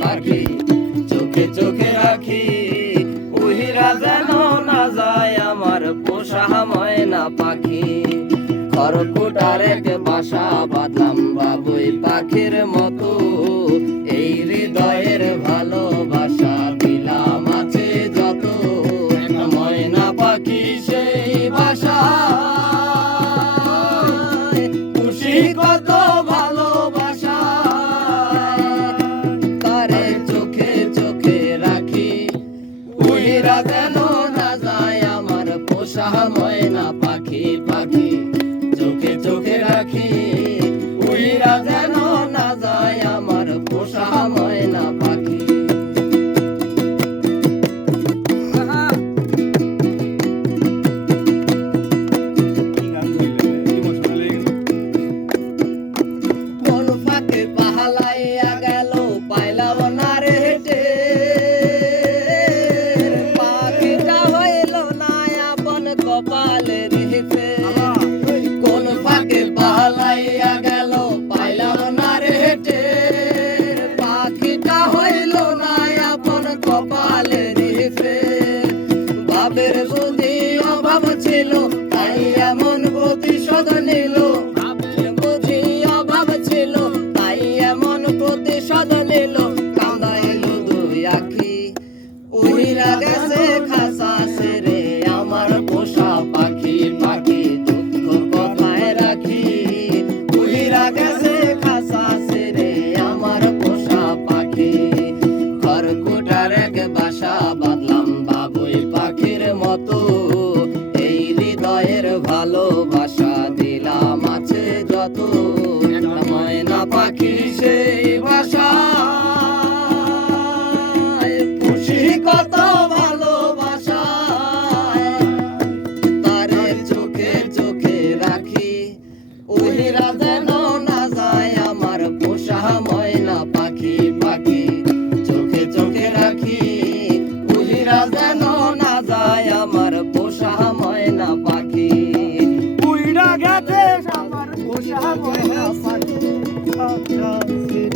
পাখি চোখে চোখে রাখি উহিরা যেন না যায় আমার পোষা ময়না পাখি খড়কুটার এক বাসা বাঁধলাম বাবুই পাখির মতো এই হৃদয়ের ভালোবাসা দিলাম আছে যত ময়না পাখি সেই বাসা খুশি কত ভালোবাসা তারে চোখে চোখে রাখি উহিরা যেন না যায় আমার পোষা ময়না পাখি পাখি চোখে চোখে রাখি উহিরা যেন না যায় আমার পোষা ময়না পাখি কোন ফাঁকে পাহালাইয়া গেল পাইলাম না রে হেঁটে পাখিটা হইল না আপন কপালের হেঁটে কোন ফাঁকে পাহালাইয়া গেল পাইলাম না রে হেঁটে পাখিটা হইল না আপন কপালের হেঁটে বাবের বুদ্ধি অভাব ছিল তাই এমন প্রতিশোধ নিল বাবের বুদ্ধি অভাব ছিল তাই এমন প্রতিশোধ নিল কান্দাইল দুই আখি উহিরা গেছে খাসা সেরে আমার পোষা পাখি পাখি দুঃখ কথায় রাখি উহিরা গেছে খাসা সেরে আমার পোষা পাখি খড়কুটার এক বাসা বাঁধলাম বাবুই পাখির মতো এই হৃদয়ের ভালোবাসা দিলাম আছে যত ময়না পাখি সেই বাসা খুশি কত ভালোবাসা তারে চোখে চোখে রাখি উহিরা যেন না যায় আমার পোষা ময়না পাখি পাখি চোখে চোখে রাখি উহিরা যেন না যায় আমার পোষা ময়না পাখি উইড়া গেছে আমার পোষা ময়না পাখি